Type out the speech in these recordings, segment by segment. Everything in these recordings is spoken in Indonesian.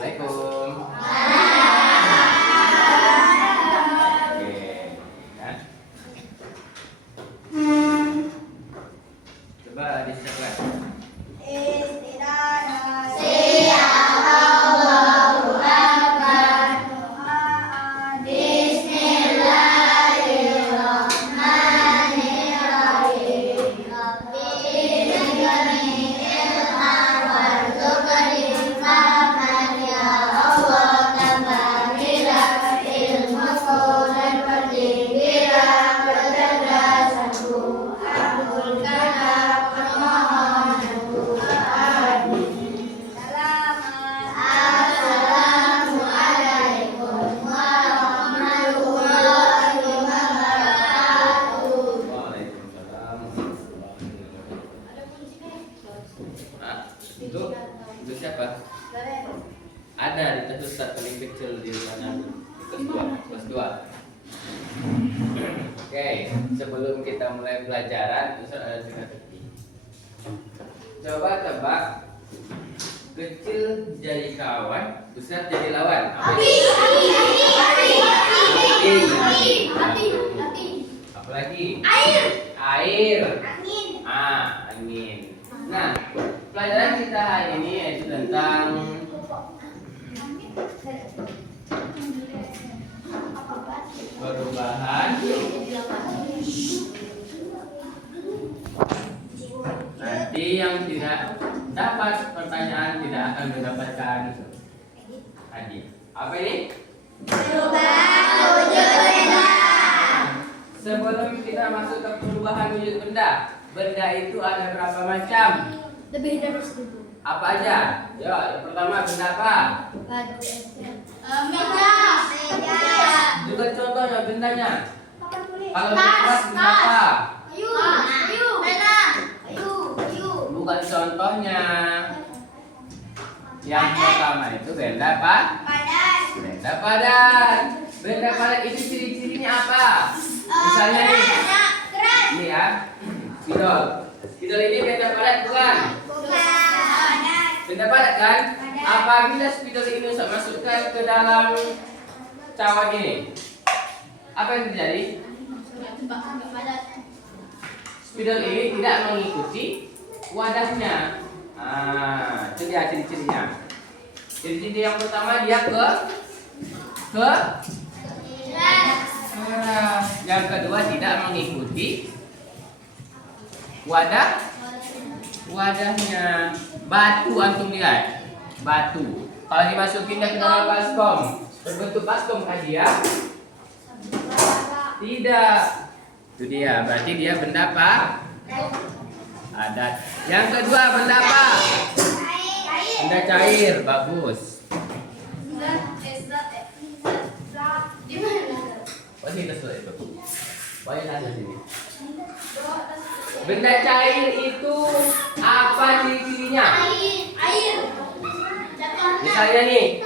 Assalamualaikum. Oke, ya. Coba disiapkan. Itu siapa? Ada di tas Ustaz paling kecil di sana. Kelas 2. Oke, sebelum kita mulai pelajaran, Ustaz ada teka-teki. Coba tebak, kecil jadi kawan, besar jadi lawan. Api. Apalagi? Air. Angin. Angin. Nah, pelajaran kita hari ini yaitu tentang perubahan. Nanti yang tidak dapat pertanyaan tidak akan mendapatkan hadiah. Apa ini? Perubahan wujud benda. Sebelum kita masuk ke perubahan wujud benda, benda itu ada berapa macam? Lebih dari 1.000. Apa aja? Ya, yang pertama benda apa? Meja. Juga contohnya bendanya. Kalau di Tas, kelas benda apa? Kayu. Pena. Kayu. Bukan contohnya. Yang pertama itu benda apa? Padat. Benda padat. Benda padat itu ciri-cirinya apa? Misalnya nih, Keras. ini ya, spidol. Spidol ini benda padat bukan? Padat. Benda padat kan? Apabila spidol ini saya masukkan ke dalam cawan ini, apa yang terjadi? Spidol ini tidak mengikuti wadahnya. Itu dia ciri-cirinya. Ciri-ciri yang pertama dia keras. Yang kedua tidak mengikuti wadahnya. Batu, antum lihat. Batu. Kalau dimasukin ke dalam baskom, berbentuk baskom kan dia? Tidak. Itu dia. Berarti dia benda apa? Padat. Yang kedua benda apa? Benda cair. Bagus. Pasti tersulit itu. Banyak ada sini. Benda cair itu apa ciri-cirinya? Air. Misalnya nih,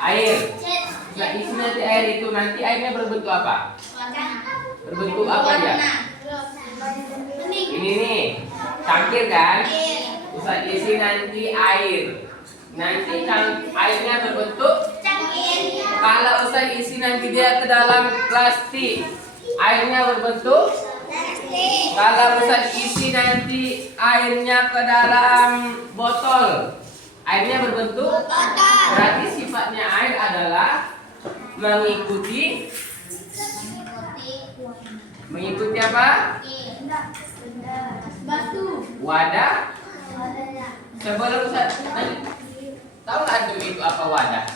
air. Nah, isi nanti air itu nanti airnya berbentuk apa? Berbentuk apa dia? Ini nih, cangkir kan? Ustaz isi nanti air. Nanti airnya berbentuk. Kalau Ustaz isi nanti dia ke dalam plastik, airnya berbentuk. Kalau Ustaz isi nanti airnya ke dalam botol, airnya berbentuk. Berarti sifatnya air adalah mengikuti apa? Batu. Wadah. Sebelum Ustaz tahu nggak antum itu apa wadah?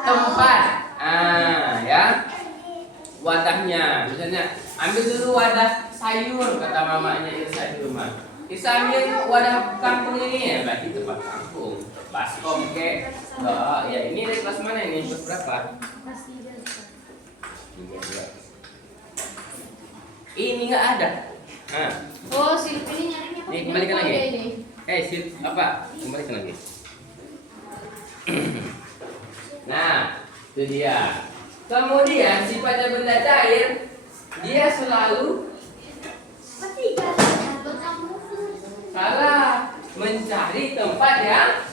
Tempat. Ya. Wadahnya. Misalnya ambil dulu wadah sayur, kata mamanya Irsa di rumah. Irsa ambil wadah kampung ini ya, berarti tempat kampung. Baskom ke. Oh, ya ini dari kelas mana ini? Kelas berapa? Ini nggak ada. Oh, silip ini nyarinya Nih, kembalikan lagi. Silip apa? Kembalikan lagi. Nah, itu dia. Kemudian sifatnya benda cair, dia selalu salah mencari tempat yang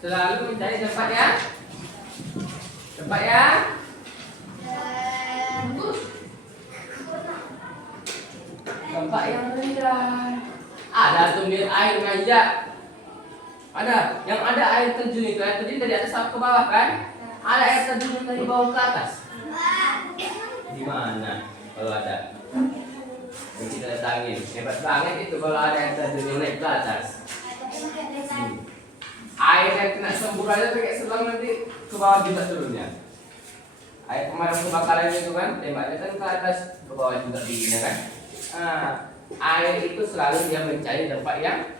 selalu mencari tempat yang tempat yang rendah. Ada tumbir air menanjak. Ada, yang ada air terjun itu, air terjun dari atas ke bawah kan? Ada air terjun yang dari bawah ke atas. Di mana? Kalau ada, kita datangin. Hebat banget itu kalau ada air terjun yang naik ke atas. Air yang kena sembur aja kayak selang nanti ke bawah juga turunnya. Air pemadam kebakaran itu kan, tembaknya kan ke atas, ke bawah juga dinginnya kan. Air itu selalu dia mencari tempat yang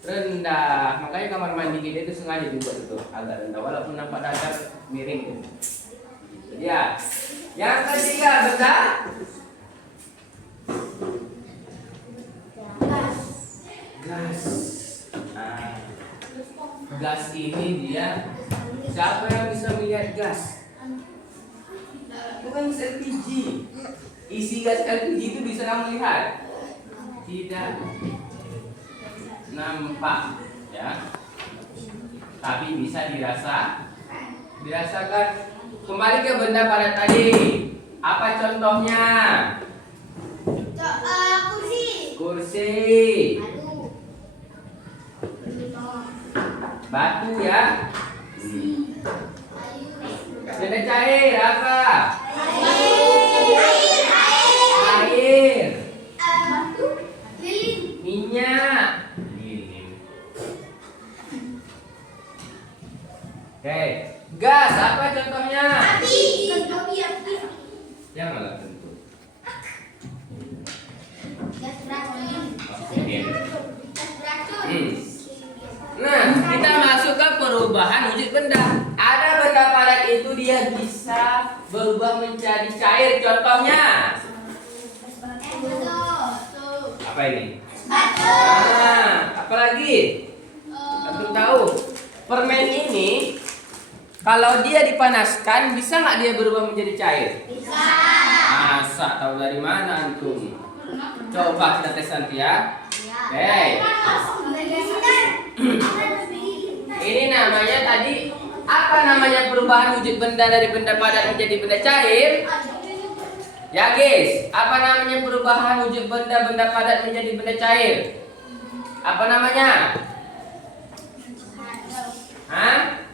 rendah. Makanya kamar mandi kita itu sengaja dibuat itu agak rendah walaupun nampak dasar miring. Ya. Yang ketiga benda gas. Gas ini dia, siapa yang bisa melihat gas? Bukan LPG. Isi gas LPG itu bisa kamu lihat? Tidak nampak, ya. Tapi bisa dirasakan. Kembali ke benda padat tadi. Apa contohnya? Kursi. Batu ya. Benda cair apa? Air. Minyak. Oke. Gas apa contohnya? Yang nggak tentu. Nah, kita masuk ke perubahan wujud benda. Ada benda padat itu dia bisa berubah menjadi cair. Contohnya apa ini? Apa lagi? Belum tahu. Permen ini kalau dia dipanaskan bisa nggak dia berubah menjadi cair? Bisa. Masa tahu dari mana antum? Coba kita tes nanti ya. Oke. Ini namanya tadi apa namanya perubahan wujud benda dari benda padat menjadi benda cair? Ya guys, apa namanya perubahan wujud benda padat menjadi benda cair? Apa namanya? Hah?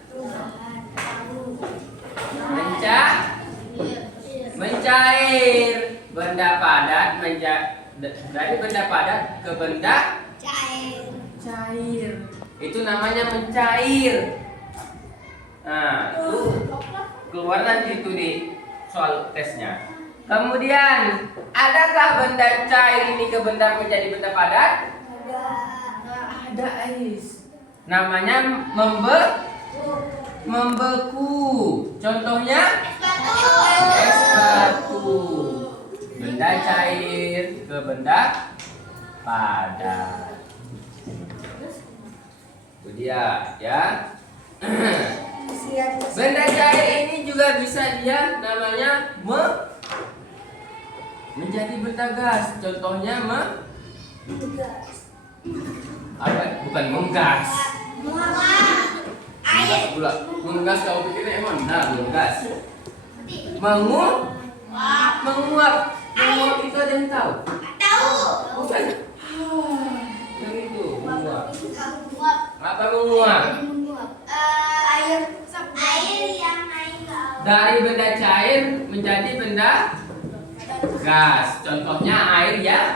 Mencair. Benda padat dari benda padat ke benda cair. Itu namanya mencair. Nah, itu keluar nanti itu di soal tesnya. Kemudian, adakah benda cair ini ke benda menjadi benda padat? Ada, Ais. Namanya membeku. Contohnya es batu. Benda cair ke benda padat. Itu dia, ya. Benda cair ini juga bisa dia namanya menjadi benda gas. Contohnya apa? Bukan menggas. Menggas pula. Menggas kau pikirnya emang menggas. Menguap. Menguap itu ada yang tahu? Bukan. Yang itu menguap. Apa menguap? Air yang naik ke awan. Dari benda cair menjadi benda gas. Contohnya air ya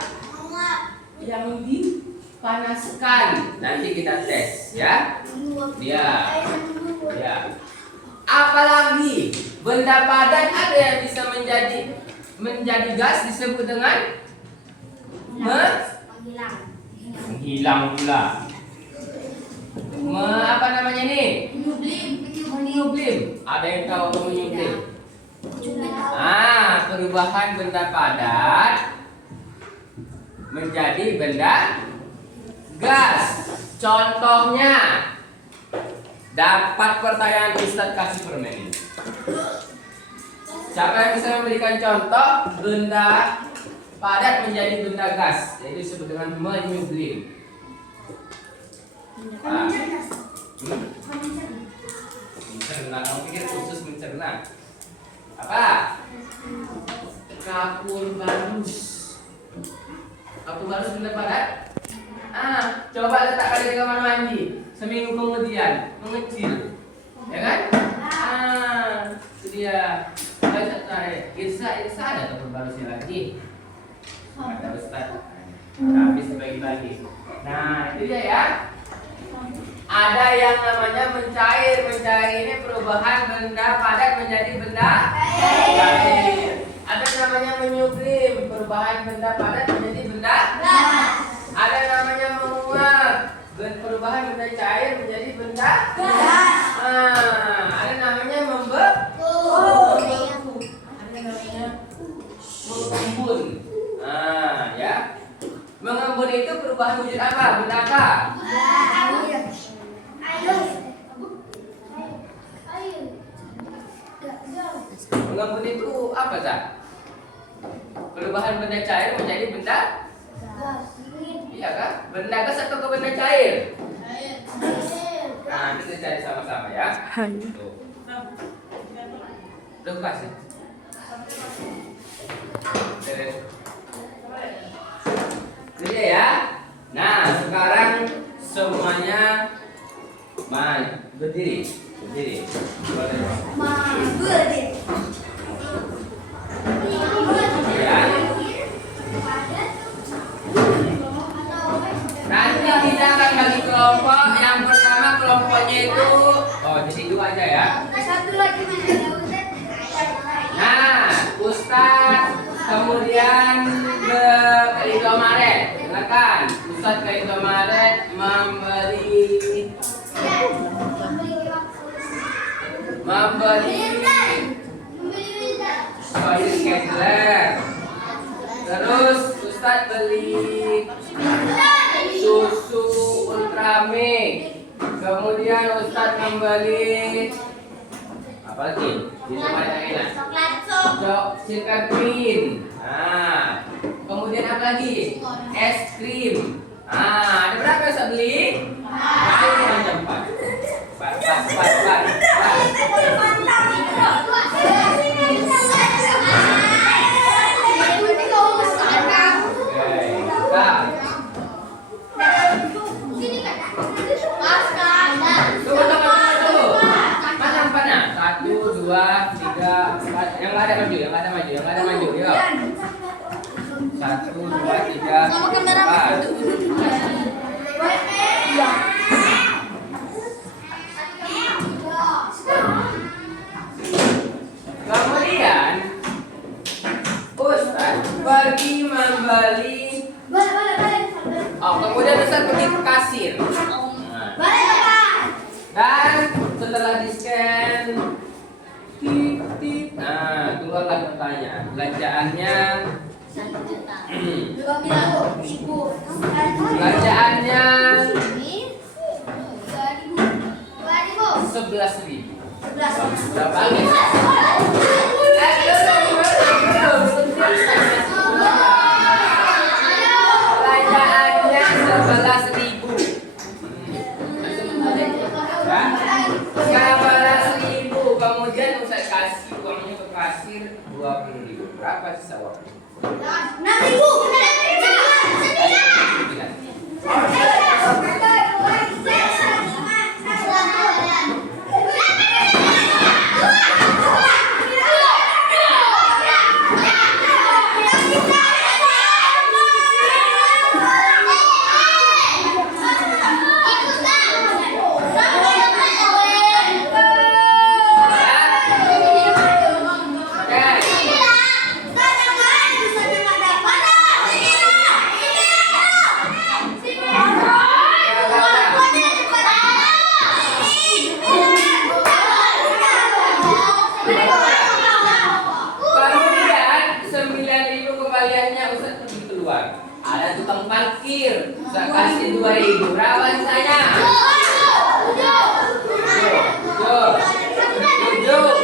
yang dipanaskan. Nanti kita tes ya. Ya. Apalagi benda padat ada yang bisa menjadi gas disebut dengan menghilang pula. Apa namanya ini? Menyublim. Ada yang tahu apa menyublim? Perubahan benda padat menjadi benda gas. Contohnya, dapat pertanyaan Ustaz kasih permen ini. Siapa yang bisa memberikan contoh benda padat menjadi benda gas, yaitu disebut dengan menyublim? Pernah? Apa? Kapur barus. Kapur barus benda padat? Coba letakkan di kamar mandi. Seminggu kemudian mengecil, ya kan? Itu dia. Irsa ada kapur barusnya lagi. Ada Ustaz. Habis dibagi-bagi. Nah, itu dia ya. Ada yang namanya mencair. Mencair ini perubahan benda padat menjadi benda cair. Ada namanya menyublim, perubahan benda padat menjadi benda gas. Ada namanya menguap, perubahan benda cair menjadi benda gas. Ada namanya membeku. Ada namanya mengembun. Ya. Mengembun itu perubahan wujud apa? Benda apa? Mengembun itu apa, Zak? Perubahan benda cair menjadi benda gas. Iya kan? Benda gas atau ke benda cair? Nah, kita cari sama-sama ya. Tuh. Udah kasih. Jadi ya. Nah, sekarang semuanya berdiri. Berdiri. Boleh. Ya. Nanti kita akan bagi kelompok. Yang pertama kelompoknya itu di situ aja ya. Satu lagi mana? Nah, Ustadz kemudian ke Indomaret. Dengarkan, Ustadz ke Indomaret membeli soil Kessler. Terus Ustadz beli susu Ultramix. Kemudian Ustadz membeli apa lagi? Di tempat yang enak. Silver Queen. Kemudian apa lagi? Es krim. Ada berapa yang saya beli? Ada macam 4. Yang nggak ada maju. Yuk. 1, 2, 3, 4. Kemudian Ustadz pergi membeli. Kemudian Ustadz pergi ke kasir. Dan setelah di scan, keluarlah bertanya. Belanjaannya 1 juta. 11.000. Berapa? Belanjaannya 11.000. 11.000. Kemudian Ustaz kasih uangnya ke kasir 20.000. Berapa sisa uangnya? 6.000. Ada tukang parkir, saya kasih 2.000. Berapa sisanya? 7.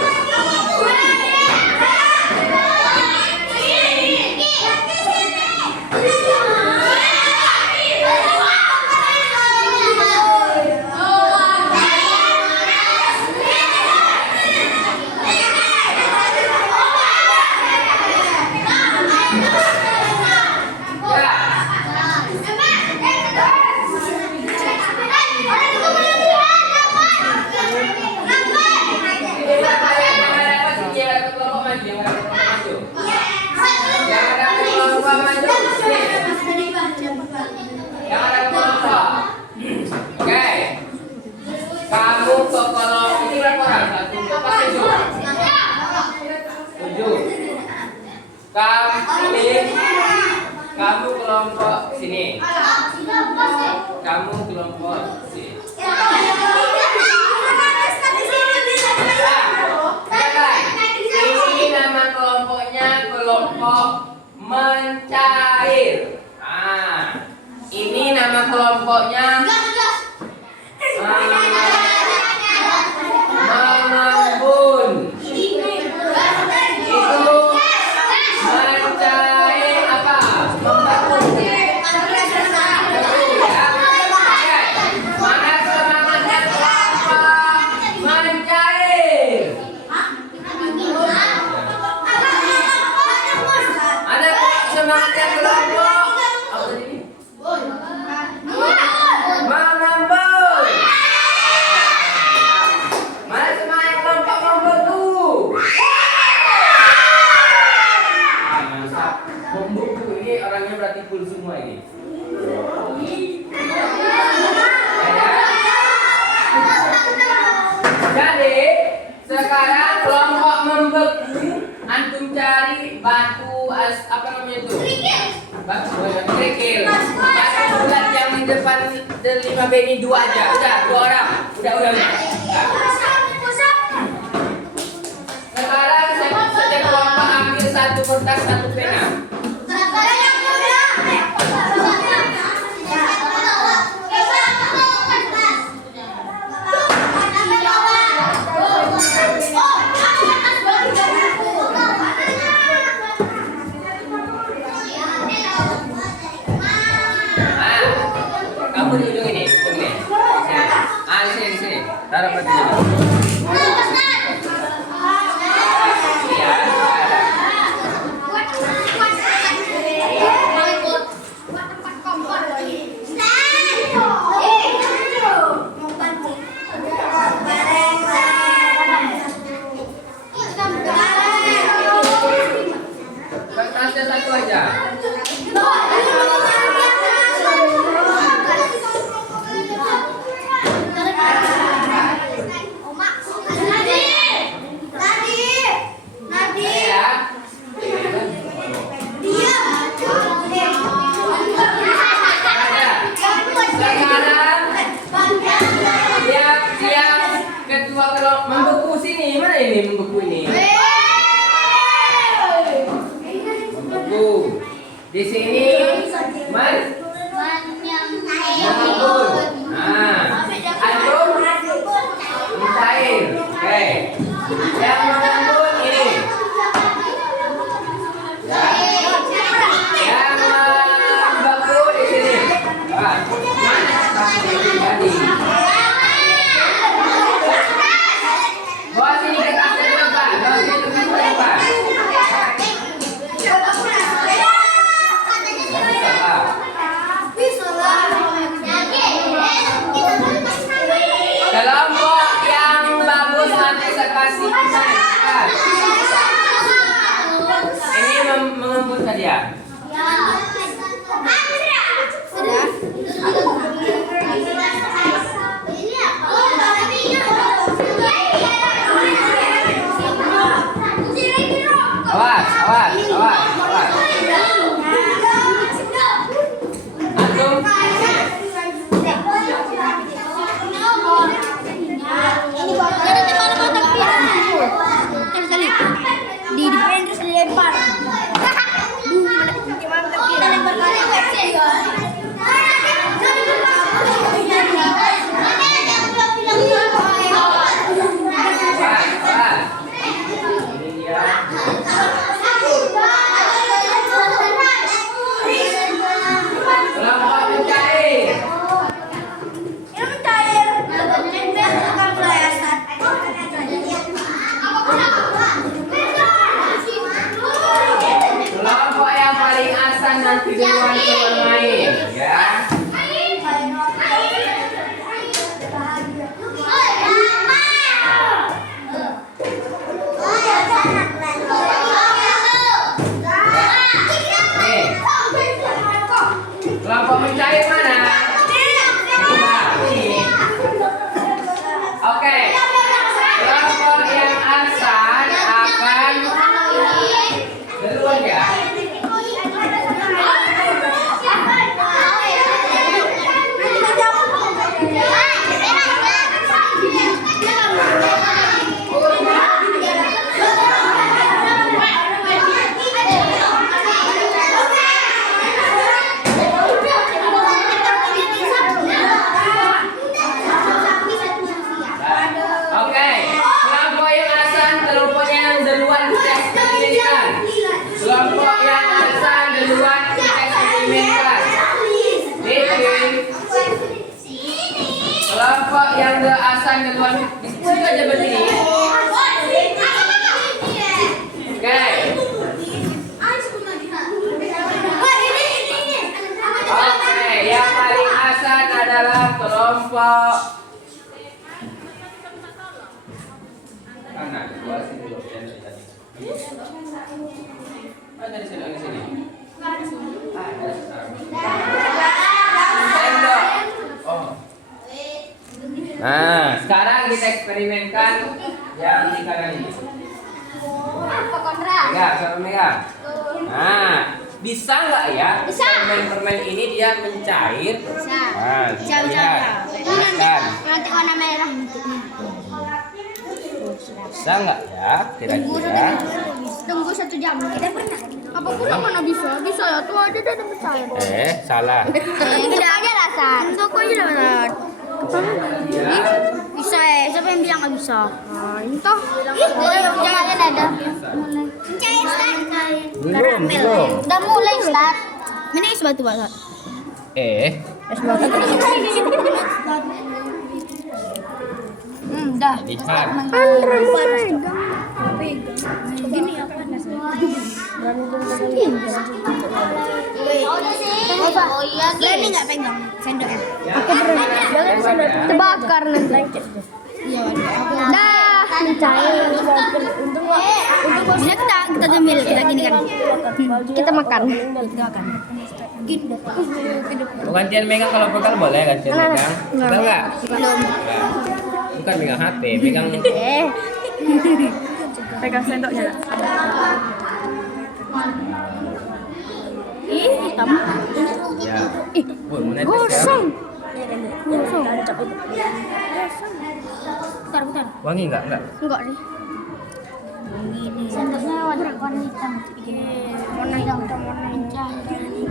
ke kelompok ini berapa orang? 1, 2, 7. Kamu kelompok sini. Kamu kelompok sini. Ini nama kelompoknya kelompok mencair. Ini nama kelompoknya mengembun. Itu mencair apa? Membeku. Mana semangatnya kelompok mencair? Ada semangatnya kelompok apa tadi? Mengembun. Mana semangat kelompok membeku? Mantap. Membeku ini orangnya berarti full semua ini. Jadi sekarang kelompok membeku, antum cari batu apa namanya itu? Batu kerikil. Batu bulat yang di depan 5B ini 2 aja. Udah 2 orang. Udah. Sekarang setiap kelompok ambil 1 kertas 1 pena. Kamu di ujung ini. Di sini. Taruh petinya. Iya. Kertasnya 1 aja. Membeku sini, mana ini membeku ini? Membeku. Di sini, mengembun. Antum mencair. Oke. Yang mengembun ini. Yang membeku di sini. Jadi. Bawa sini kertasnya dulu, Pak. Bawa sini kertasnya, Pak. Kelompok yang bagus nanti saya kasih pesan. Ini mengembutkan dia. Awas. Antum. Di depan terus dilempar. Gimana kita lempar yang Asan duluan di situ aja berdiri. Oke. Oke, yang paling Asan adalah kelompok kanan. Gua sini dulu. Dari sini ke sini. Sendok. Oh. Nah, sekarang kita eksperimenkan yang di kanan ini. Megang, sama megang. Nah, bisa nggak ya? Bisa. Permen ini dia mencair. Bisa. Nah, Bisa. Panaskan. Nanti warna merah. Bisa nggak ya? Kira-kira. Tunggu 1 jam. Kita pernah. Apa kurang mana bisa? Bisa ya tuh aja udah percaya. Salah. Kita aja rasan. Toko aja lah rasan. Bisa ya. Siapa yang bilang nggak bisa? Nah, ini toh. Jangan ada. Belum. Udah mulai start. Mana es batu Pak? Es batu. Dah. Lihat. Gini ya panas. Oh iya, ini nggak pegang sendoknya. Terbakar nanti. Iya, dah mencair. Ini kita ambil kita gini kan. Kita makan. Gantian megang kalau pegang boleh gantian megang. Boleh nggak? Belum. Bukan megang HP, megang Pegang sendoknya. Ih, hitam. ya. Menetes ya. Gosong. Gosong. Bentar. Wangi nggak? Nggak. Enggak nih. Sendoknya warna hitam. Warna hitam.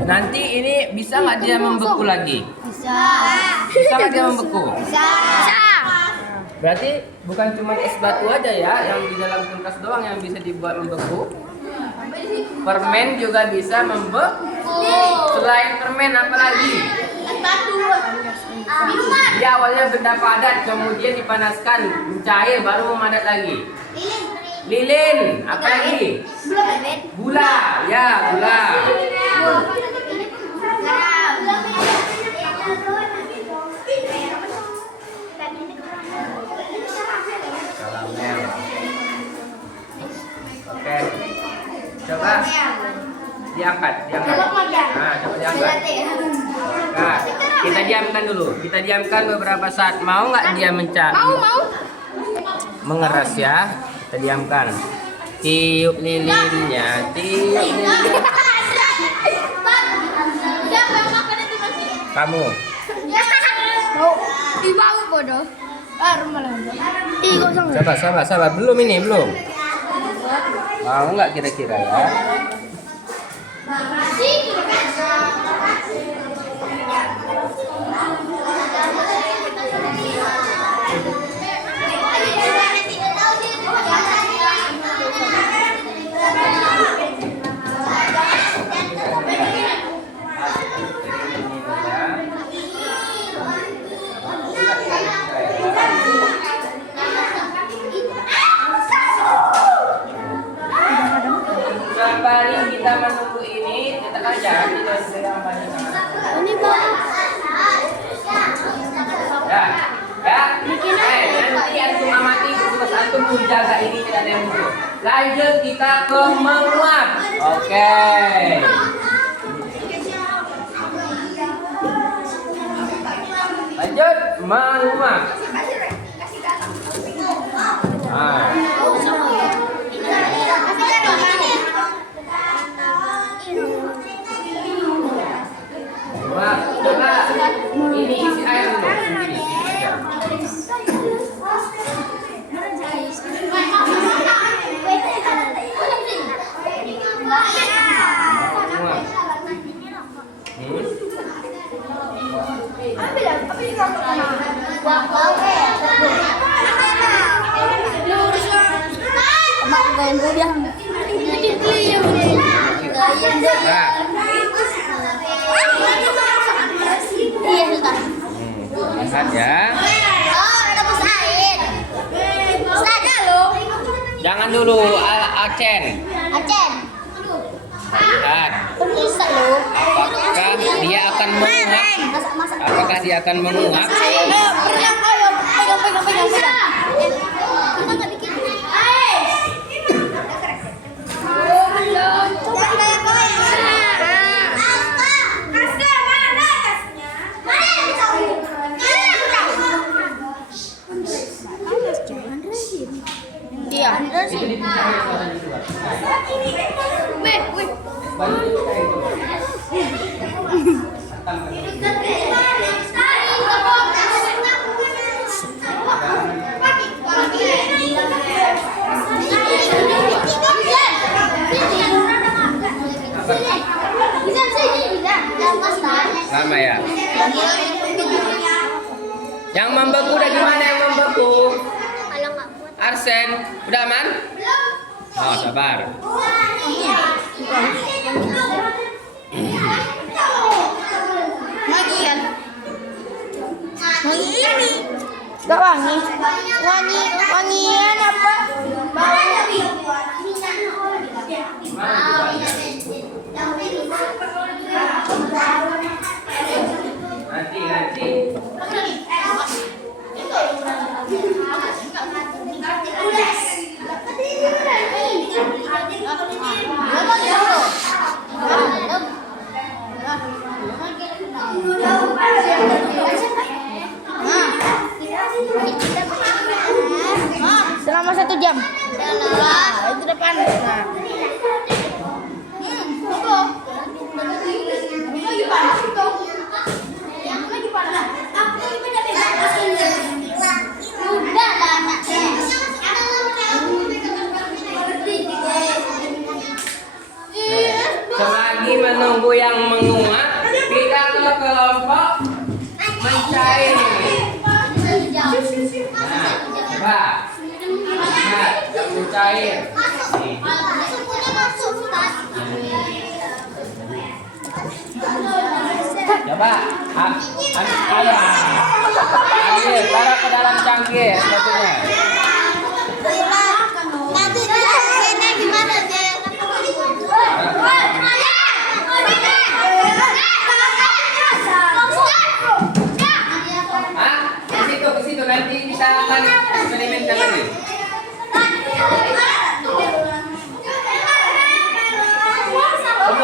Nanti ini bisa nggak dia membeku lagi? Bisa. Bisa nggak dia membeku? Bisa. Berarti bukan cuma es batu aja ya yang di dalam kulkas doang yang bisa dibuat membeku. Permen juga bisa membeku. Selain permen apa lagi? Dia awalnya benda padat, kemudian dipanaskan, mencair, baru memadat lagi. Lilin, apa lagi? Gula, ya gula. Karamel. Oke. Coba diangkat. Nah, coba diangkat. Nah, kita diamkan dulu. Kita diamkan beberapa saat. Mau nggak dia Mau. mengeras ya? Kita diamkan. Tiup lilinnya, tiup lilinnya. Kamu. Mau bodoh. Sabar. Belum ini, belum. Mau nggak kira-kira ya? Sembari kita menunggu ini, kita aja kita sedang banyak. Ini Bang. Nanti antum amati tugas antum menjaga ini tidak ada yang muncul. Lanjut kita ke menguap. Oke. Lanjut menguap. Coba ini isi air dulu. Lihat ya. dulu, Acen. Acen. Lihat. Bisa loh. Apakah dia akan menguap? Apakah dia akan menguap? Pegang. Kita nggak bikin. Iya. Itu dipicahin suaranya juga. Banyak dipicahin tuh. Lama ya. Yang membeku udah gimana yang membeku? Arsen, udah aman? Oh, sabar. Wangian ini. Gak wangi. Wangian apa? Nanti. Selama 1 jam. Itu depan. Selagi menunggu yang menguap, kita ke kelompok mencair. Nah, coba. Nah, yang mencair. Nih. Coba, ambil, taruh ke dalam cangkir satunya. Nanti dia gimana dia? Ke situ nanti kita akan eksperimenkan lagi.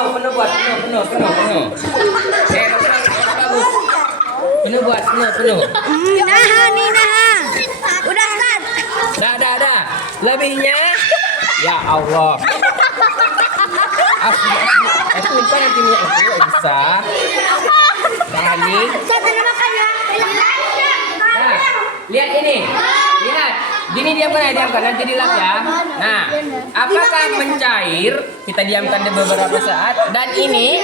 Penuh buat, penuh. Bagus. Penuh buat, penuh. Nah. Udah kan? Dah. Lebihnya, ya Allah. Asli. Itu kan nanti minyak itu bisa. Tani. Nah, lihat ini. Lihat. Gini diamkan. Nanti dilap ya. Nah, apakah mencair? Kita diamkan di beberapa saat. Dan ini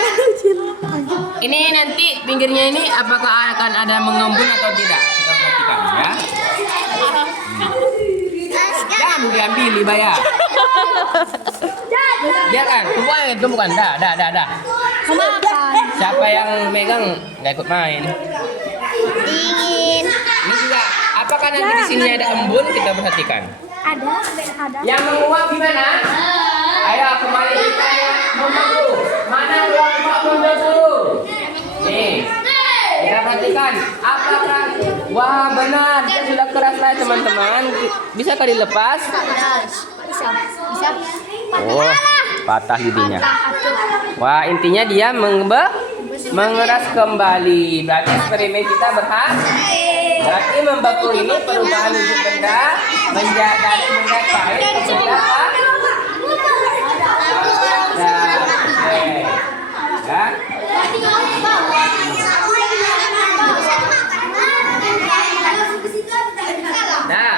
nanti pinggirnya ini apakah akan ada mengembun atau tidak? Kita perhatikan ya. Jangan diambil, dibayar. Biarkan, tumpukan. Dah. Siapa yang megang nggak ikut main. Dingin. Ini juga. Apakah nanti di sini ada embun? Kita perhatikan. Ada. Yang menguap gimana? Ayo kembali kita membeku. Mana kelompok membeku? Nih. Kita perhatikan. Apakah? Wah benar. Dia sudah keras lah teman-teman. Bisakah dilepas? Bisa. Oh, patah giginya. Wah, intinya dia mengeras kembali. Berarti eksperimen kita berhasil. Berarti membeku ini perubahan wujud benda menjadi benda cair ke benda apa? Ya. Nah,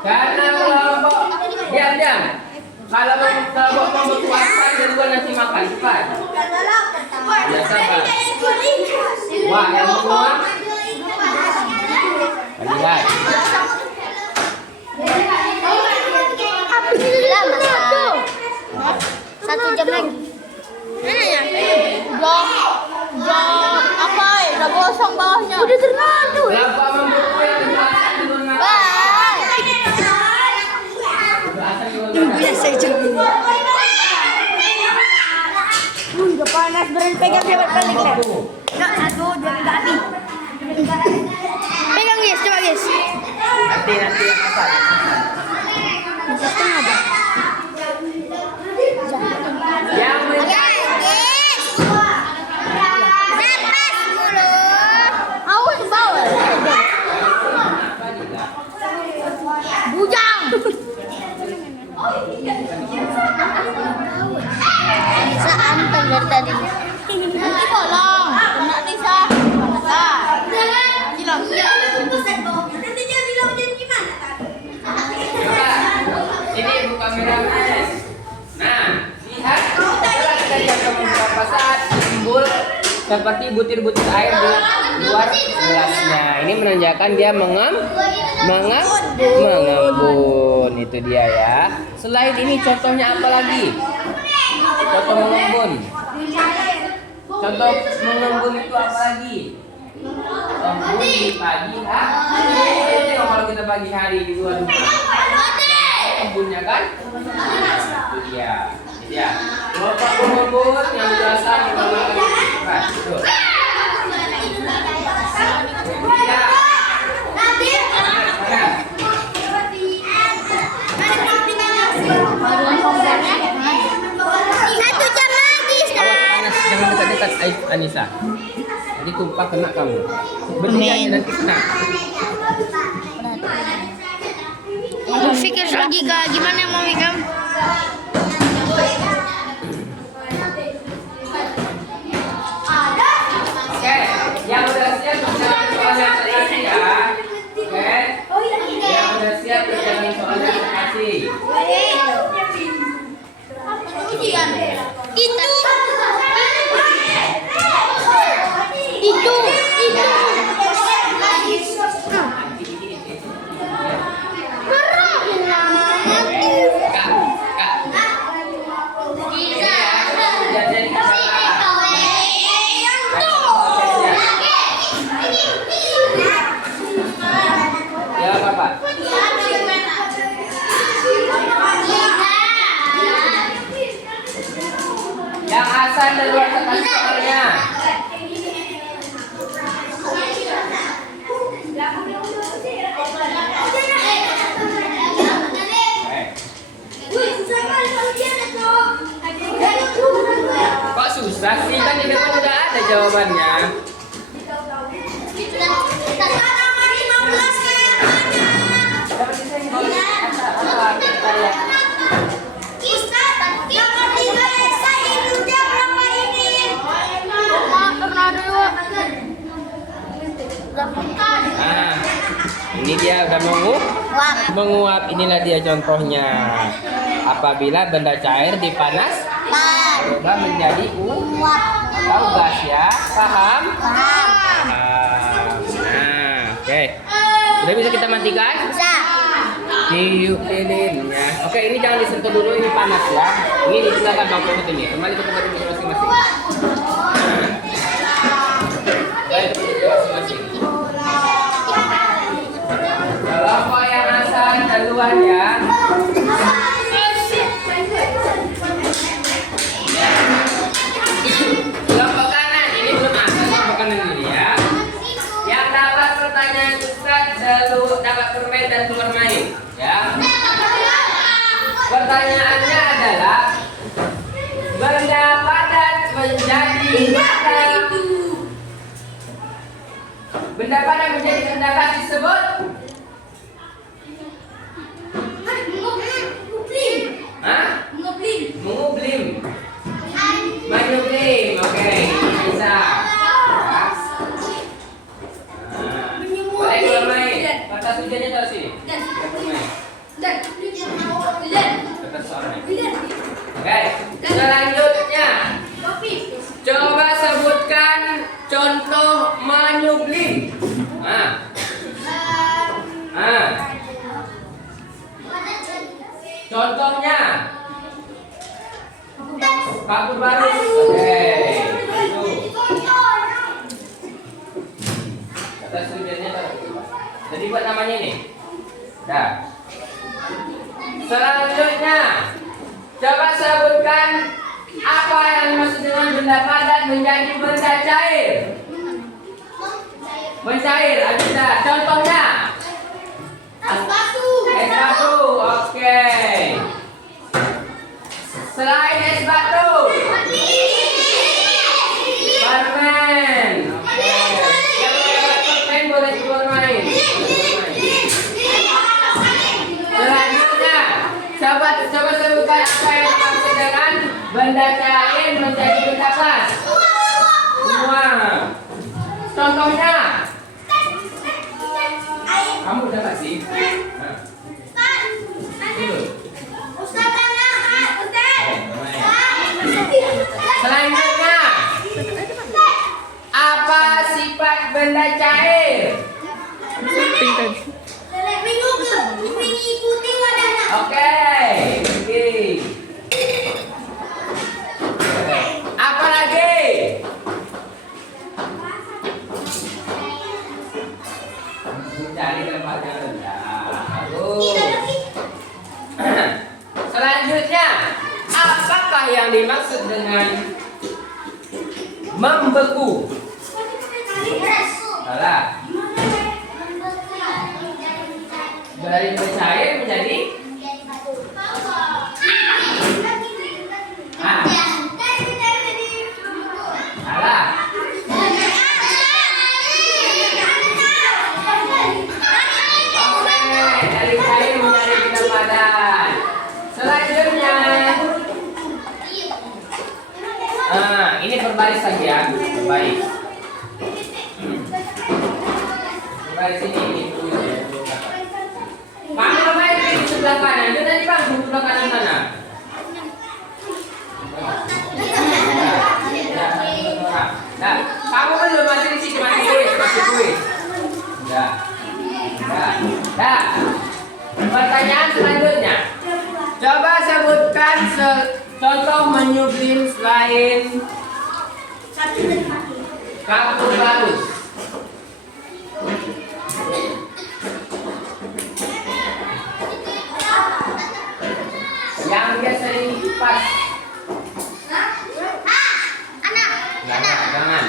karena kelompok diam. Kalau kelompok membeku asal duluan nanti makan cepat. Ya sabar. Wah, yang menguap. Lihat. Satu jam lagi. Jam apa ya? Udah gosong bawahnya. Udah terlalu. Berapa membeku yang dipasang dulu? Bye. pegang hebat paling lek. Nah, 1, 2, 3 api. Pegang guys, coba guys. Nanti yang asal. Bisa setengah aja. Yang Awas bawah. Bujang. Bisa antar dari tadi. Nanti tolong. Kena Nisa. Masa. Silang. Nanti dia bilang jadi gimana? Coba. Ini buka kameramen. Nah, lihat. Setelah kita jaga beberapa saat timbul seperti butir-butir air di luar gelasnya. Ini menandakan dia mengembun. Itu dia ya. Selain ini contohnya apa lagi? Contoh mengembun. Contoh mengembun itu apa lagi? Mengembun di pagi hari. Kalau kita pagi hari di luar rumah. Embunnya kan? Itu dia. Ya, kelompok mengembun yang biasa digunakan cepat. Tuh. Ya. Satu jam lagi. Awas panas, jangan dekat-dekat Anissa. Jadi tumpah kena kamu. Berdiri aja nanti kena. Berpikir logika gimana mau mikam? Oke, yang udah siap kerjakan soalnya kasih ya. Oke. Yang udah siap kerjakan soalnya kasih. Itu. Kak. Jadi ya Bapak. Yang Hasan dan luar kasih soalnya. Kok susah sih? Kan di depan udah ada jawabannya. Nah, ini dia udah menguap. Inilah dia contohnya. Apabila benda cair dipanas, berubah menjadi uap atau gas ya. Paham? Nah, oke. Udah bisa kita matikan? Tiup lilinnya. Oke, ini jangan disentuh dulu, ini panas ya. Ini disilakan Bang Pemut ini. Kembali ke tempat duduk masing-masing. Kembali ke tempat duduk masing-masing. Kelompok yang asal dan luar ya. Kelompok kanan ini belum asal, kelompok kanan ini ya. Yang dapat pertanyaan Ustaz dapat bermain dan keluar main ya. Pertanyaannya adalah benda padat menjadi benda padat menjadi benda gas disebut mengublim. Mengublim, oke, bisa. Boleh keluar main. Kertas hujannya taruh sini. Kertas soalnya. Oke, selanjutnya. Coba sebutkan contoh menyublim. Contohnya kapur baru. Oke. Itu. Kata studiannya taruh. Jadi buat namanya nih. Dah. Selanjutnya coba sebutkan Apa yang dimaksud dengan benda padat menjadi benda cair? Mencair, ada contohnya. Es batu. Es batu, oke. Selain es batu, permen. Oke. Yang dapat permen boleh keluar main. Selanjutnya, coba sebutkan apa yang dimaksud dengan benda cair menjadi benda pas. Semua. Contohnya. Kamu udah kasih? Nah. Itu. Selanjutnya, apa sifat benda cair? Oke. Apa lagi? Cari tempat yang rendah. Selanjutnya, apakah yang dimaksud dengan membeku? Salah. Dari bercair menjadi salah. Dari cair menjadi benda padat. Selanjutnya, ini berbaris lagi ya, berbaris. Berbaris ini. Kamu main di sebelah kanan, itu tadi bang, di sebelah kanan sana. Nah, kamu kan belum masih di sini, masih kuis. Dah. Pertanyaan selanjutnya. Coba sebutkan contoh menyublim selain kapur bagus. Yang biasa dikipas. Jangan.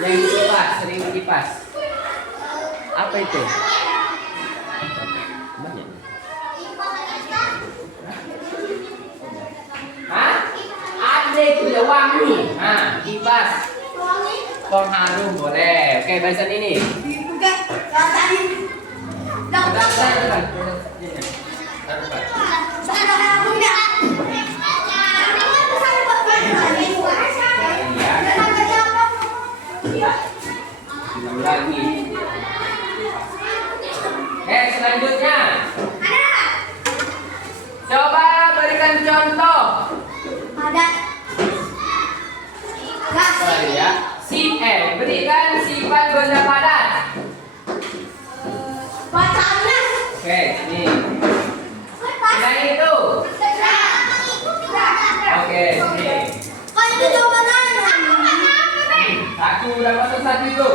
Yang dikipas, sering dikipas. Apa itu? Hah? Ada itu ya wangi. Kipas. Pengharum boleh. Oke, bahasan ini. Lagi. Selanjutnya. Coba berikan contoh. Ya. Berikan sifat benda padat. Oke, ini. Selain itu. Oke, ini. Satu, dapat satu itu.